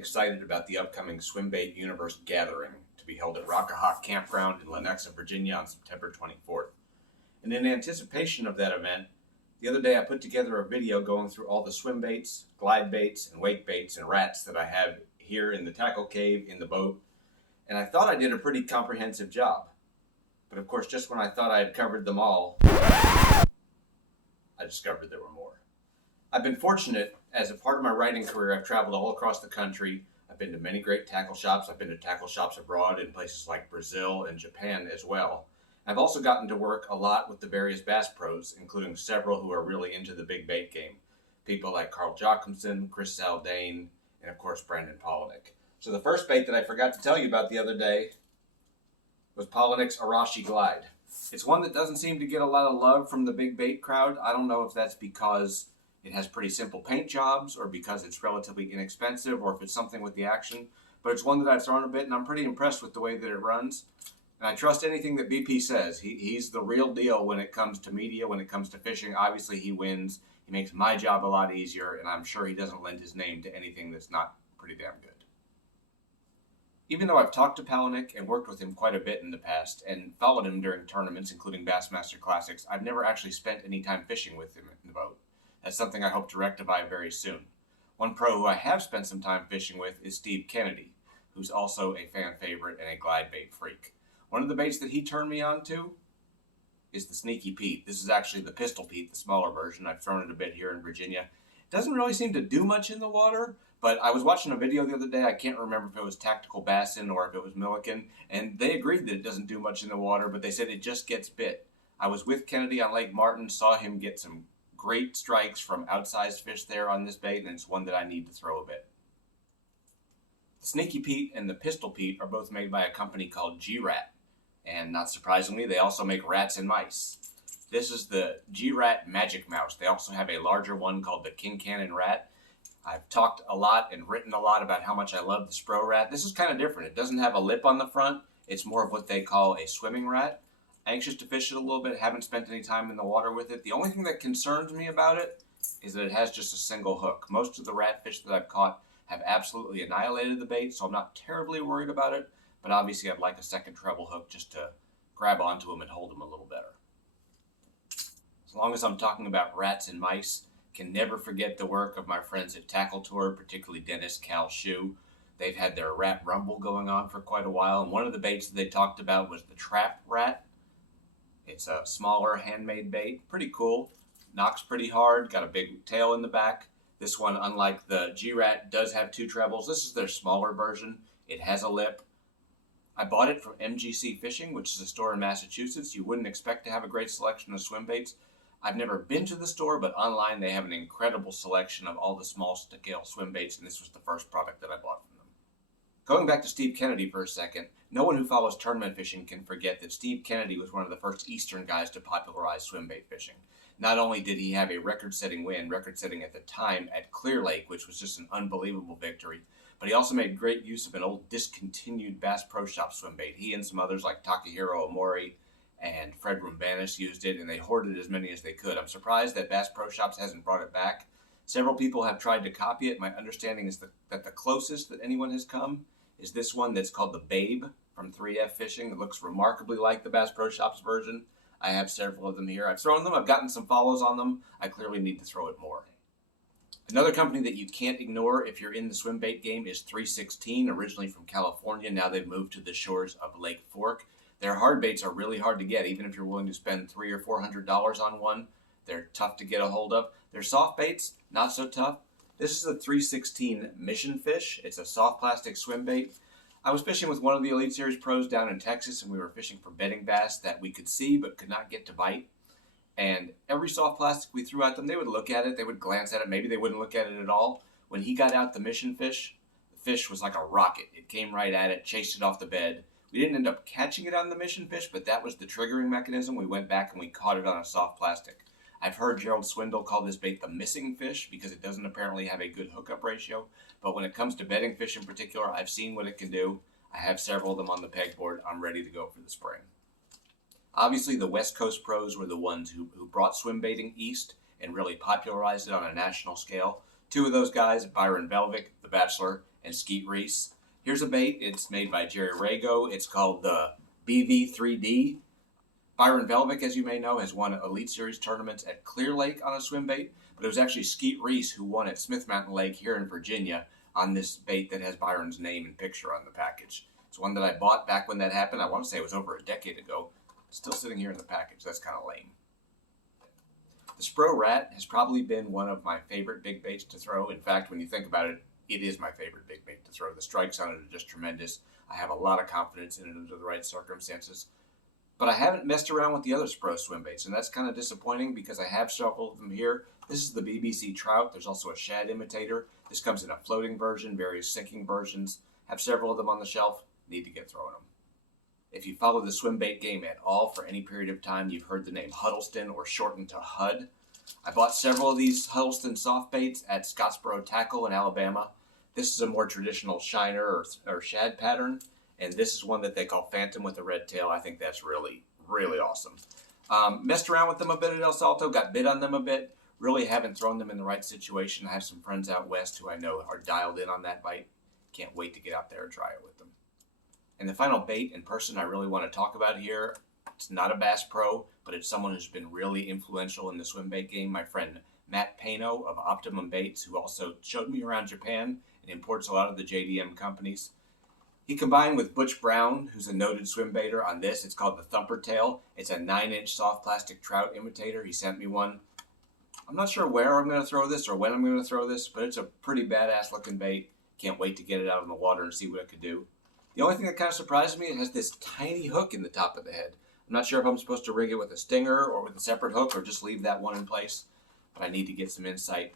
excited about the upcoming Swimbait Universe Gathering to be held at Rockahawk Campground in Lenexa, Virginia on September 24th. And in anticipation of that event, the other day I put together a video going through all the swim baits, glide baits, and wake baits and rats that I have here in the tackle cave in the boat, and I thought I did a pretty comprehensive job. But of course, just when I thought I had covered them all, I discovered there were more. I've been fortunate, as a part of my writing career, I've traveled all across the country. I've been to many great tackle shops. I've been to tackle shops abroad in places like Brazil and Japan as well. I've also gotten to work a lot with the various bass pros, including several who are really into the big bait game. People like Carl Jochumsen, Chris Zaldane, and of course Brandon Polinick. So the first bait that I forgot to tell you about the other day was Polinick's Arashi Glide. It's one that doesn't seem to get a lot of love from the big bait crowd. I don't know if that's because it has pretty simple paint jobs or because it's relatively inexpensive or if it's something with the action. But it's one that I've thrown a bit and I'm pretty impressed with the way that it runs. And I trust anything that BP says. He's the real deal when it comes to media, when it comes to fishing. Obviously he wins. He makes my job a lot easier, and I'm sure he doesn't lend his name to anything that's not pretty damn good. Even though I've talked to Polinick and worked with him quite a bit in the past and followed him during tournaments, including Bassmaster Classics, I've never actually spent any time fishing with him in the boat. That's something I hope to rectify very soon. One pro who I have spent some time fishing with is Steve Kennedy, who's also a fan favorite and a glide bait freak. One of the baits that he turned me on to is the Sneaky Pete. This is actually the Pistol Pete, the smaller version. I've thrown it a bit here in Virginia. It doesn't really seem to do much in the water, but I was watching a video the other day. I can't remember if it was Tactical Bassin or if it was Milliken, and they agreed that it doesn't do much in the water, but they said it just gets bit. I was with Kennedy on Lake Martin, saw him get some great strikes from outsized fish there on this bait, and it's one that I need to throw a bit. The Sneaky Pete and the Pistol Pete are both made by a company called G-Ratt. And not surprisingly, they also make rats and mice. This is the G-Ratt Magic Mouse. They also have a larger one called the King Cannon Rat. I've talked a lot and written a lot about how much I love the Spro Rat. This is kind of different. It doesn't have a lip on the front. It's more of what they call a swimming rat. Anxious to fish it a little bit. Haven't spent any time in the water with it. The only thing that concerns me about it is that it has just a single hook. Most of the rat fish that I've caught have absolutely annihilated the bait, so I'm not terribly worried about it. But obviously I'd like a second treble hook just to grab onto them and hold them a little better. As long as I'm talking about rats and mice, can never forget the work of my friends at Tackle Tour, particularly Dennis, Cal, Shu. They've had their rat rumble going on for quite a while, and one of the baits that they talked about was the trap rat. It's a smaller handmade bait, pretty cool, knocks pretty hard, got a big tail in the back. This one, unlike the G-Ratt, does have two trebles. This is their smaller version. It has a lip. I bought it from MGC Fishing, which is a store in Massachusetts. You wouldn't expect to have a great selection of swim baits. I've never been to the store, but online they have an incredible selection of all the small-scale swim baits, and this was the first product that I bought from them. Going back to Steve Kennedy for a second, no one who follows tournament fishing can forget that Steve Kennedy was one of the first Eastern guys to popularize swim bait fishing. Not only did he have a record-setting win, record-setting at the time at Clear Lake, which was just an unbelievable victory, but he also made great use of an old discontinued Bass Pro Shop swim bait. He and some others like Takahiro Omori and Fred Rumbanis used it, and they hoarded as many as they could. I'm surprised that Bass Pro Shops hasn't brought it back. Several people have tried to copy it. My understanding is that the closest that anyone has come is this one that's called the Babe from 3F Fishing. It looks remarkably like the Bass Pro Shops version. I have several of them here. I've thrown them. I've gotten some follows on them. I clearly need to throw it more. Another company that you can't ignore if you're in the swim bait game is 316, originally from California. Now they've moved to the shores of Lake Fork. Their hard baits are really hard to get, even if you're willing to spend $300 or $400 on one. They're tough to get a hold of. Their soft baits, not so tough. This is the 316 Mission Fish. It's a soft plastic swim bait. I was fishing with one of the Elite Series pros down in Texas, and we were fishing for bedding bass that we could see but could not get to bite. And every soft plastic we threw at them, they would look at it, they would glance at it, maybe they wouldn't look at it at all. When he got out the Mission Fish, the fish was like a rocket. It came right at it, chased it off the bed. We didn't end up catching it on the Mission Fish, but that was the triggering mechanism. We went back and we caught it on a soft plastic. I've heard Gerald Swindle call this bait the missing fish because it doesn't apparently have a good hookup ratio. But when it comes to bedding fish in particular, I've seen what it can do. I have several of them on the pegboard. I'm ready to go for the spring. Obviously, the West Coast pros were the ones who brought swim baiting east and really popularized it on a national scale. Two of those guys, Byron Velvick, the Bachelor, and skeet reese. Here's a bait. It's made by Jerry Rago. It's called the BV3D. Byron Velvick, as you may know, has won Elite Series tournaments at Clear Lake on a swim bait, but it was actually Skeet Reese who won at Smith Mountain Lake here in Virginia on this bait that has Byron's name and picture on the package. It's one that I bought back when that happened. I want to say it was over a decade ago. It's still sitting here in the package. That's kind of lame. The Spro Rat has probably been one of my favorite big baits to throw. In fact, when you think about it, it is my favorite big bait to throw. The strikes on it are just tremendous. I have a lot of confidence in it under the right circumstances. But I haven't messed around with the other Spro swim baits, and that's kind of disappointing because I have several of them here. This is the BBC Trout. There's also a shad imitator. This comes in a floating version, various sinking versions. Have several of them on the shelf. Need to get throwing them. If you follow the swim bait game at all for any period of time, you've heard the name Huddleston, or shortened to HUD. I bought several of these Huddleston soft baits at Scottsboro Tackle in Alabama. This is a more traditional shiner or shad pattern. And this is one that they call Phantom with a red tail. I think that's really, really awesome. Messed around with them a bit at El Salto, got bit on them a bit. Really haven't thrown them in the right situation. I have some friends out west who I know are dialed in on that bite. Can't wait to get out there and try it with them. And the final bait in person I really want to talk about here, it's not a Bass Pro, but it's someone who's been really influential in the swim bait game. My friend Matt Pano of Optimum Baits, who also showed me around Japan and imports a lot of the JDM companies. He combined with Butch Brown, who's a noted swim baiter, on this. It's called the Thumper Tail. It's a 9-inch soft plastic trout imitator. He sent me one. I'm not sure where I'm going to throw this or when I'm going to throw this, but it's a pretty badass looking bait. Can't wait to get it out in the water and see what it could do. The only thing that kind of surprised me, it has this tiny hook in the top of the head. I'm not sure if I'm supposed to rig it with a stinger or with a separate hook or just leave that one in place, but I need to get some insight.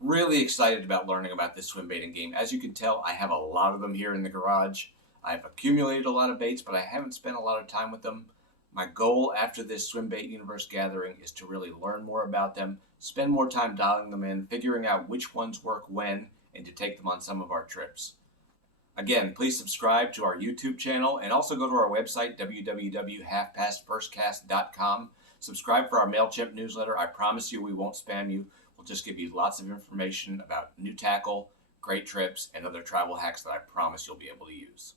Really excited about learning about this swim baiting game. As you can tell, I have a lot of them here in the garage. I've accumulated a lot of baits, but I haven't spent a lot of time with them. My goal after this Swimbait Universe Gathering is to really learn more about them, spend more time dialing them in, figuring out which ones work when, and to take them on some of our trips. Again, please subscribe to our YouTube channel and also go to our website, www.halfpastfirstcast.com. Subscribe for our MailChimp newsletter. I promise you we won't spam you. We'll just give you lots of information about new tackle, great trips, and other travel hacks that I promise you'll be able to use.